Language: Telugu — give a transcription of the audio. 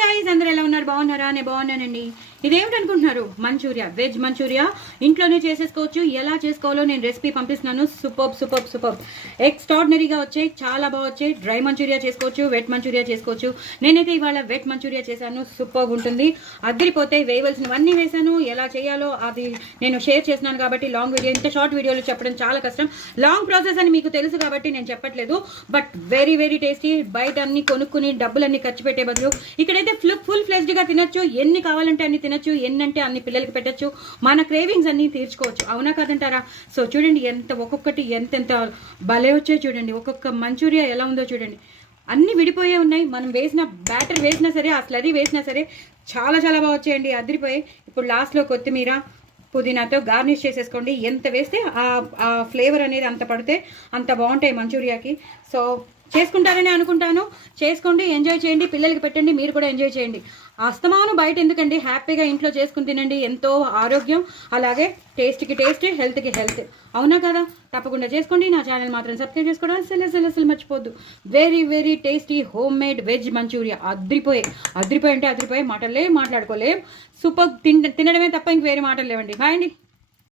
గైస్ అందరూ ఎలా ఉన్నారు? బాగున్నారా? నేను బాగున్నానండి. ఇదేమిటనుకుంటున్నారు? మంచూరియా, వెజ్ మంచూరియా ఇంట్లోనే చేసేసుకోవచ్చు. ఎలా చేసుకోవాలో నేను రెసిపీ పంపిస్తున్నాను. సూపర్ సూపర్ సూపర్ ఎక్స్ట్రాడినరీగా వచ్చాయి, చాలా బాగా వచ్చాయి. డ్రై మంచూరియా చేసుకోవచ్చు, వెట్ మంచూరియా చేసుకోవచ్చు. నేనైతే ఇవాళ వెట్ మంచూరియా చేశాను. సూపర్ ఉంటుంది, అదిరిపోతే. వేయవలసినవన్నీ వేసాను. ఎలా చేయాలో అది నేను షేర్ చేస్తున్నాను కాబట్టి లాంగ్ వీడియో, ఇంత షార్ట్ వీడియోలో చెప్పడం చాలా కష్టం. లాంగ్ ప్రాసెస్ అని మీకు తెలుసు కాబట్టి నేను చెప్పట్లేదు. But very very tasty. బయట అన్ని కొనుక్కుని డబ్బులన్నీ ఖర్చు పెట్టే బదులు ఇక్కడైతే ఫుల్ ఫ్లెజ్డ్గా తినొచ్చు. ఎన్ని కావాలంటే అన్ని తినొచ్చు, ఎన్నంటే అన్ని పిల్లలకి పెట్టచ్చు. మన క్రేవింగ్స్ అన్ని తీర్చుకోవచ్చు. అవునా కాదంటారా? సో చూడండి, ఎంత ఒక్కొక్కటి ఎంతెంత భలే వచ్చాయి చూడండి. ఒక్కొక్క మంచూరియా ఎలా ఉందో చూడండి. అన్ని విడిపోయే ఉన్నాయి. మనం వేసిన బ్యాటర్ వేసినా సరే, ఆ స్లరీ వేసినా సరే చాలా చాలా బాగా వచ్చాయండి, అదిరిపోయాయి. ఇప్పుడు లాస్ట్లో కొత్తిమీర పుదీనాతో గార్నిష్ చేసేసుకోండి. ఎంత వేస్తే ఆ ఫ్లేవర్ అనేది అంత పడితే అంత బాగుంటాయి మంచూరియాకి. సో చేసుకుంటారని అనుకుంటాను. చేసుకోండి, ఎంజాయ్ చేయండి, పిల్లలకి పెట్టండి, మీరు కూడా ఎంజాయ్ చేయండి. అస్తమానం బయట ఎందుకండి, హ్యాపీగా ఇంట్లో చేసుకుని తినండి. ఎంతో ఆరోగ్యం, అలాగే టేస్ట్కి టేస్ట్, హెల్త్కి హెల్త్. అవునా కదా? తప్పకుండా చేసుకోండి. నా ఛానల్ మాత్రం సబ్స్క్రైబ్ చేసుకోవడం అసలు మర్చిపోద్దు. Very very tasty home made veg manchuria. అదిరిపోయే అంటే అదిరిపోయే, మాటలే మాట్లాడుకోలేం. సూపర్. తినడమే తప్ప ఇంక వేరే మాటలు లేవండి. బాయ్ అండి.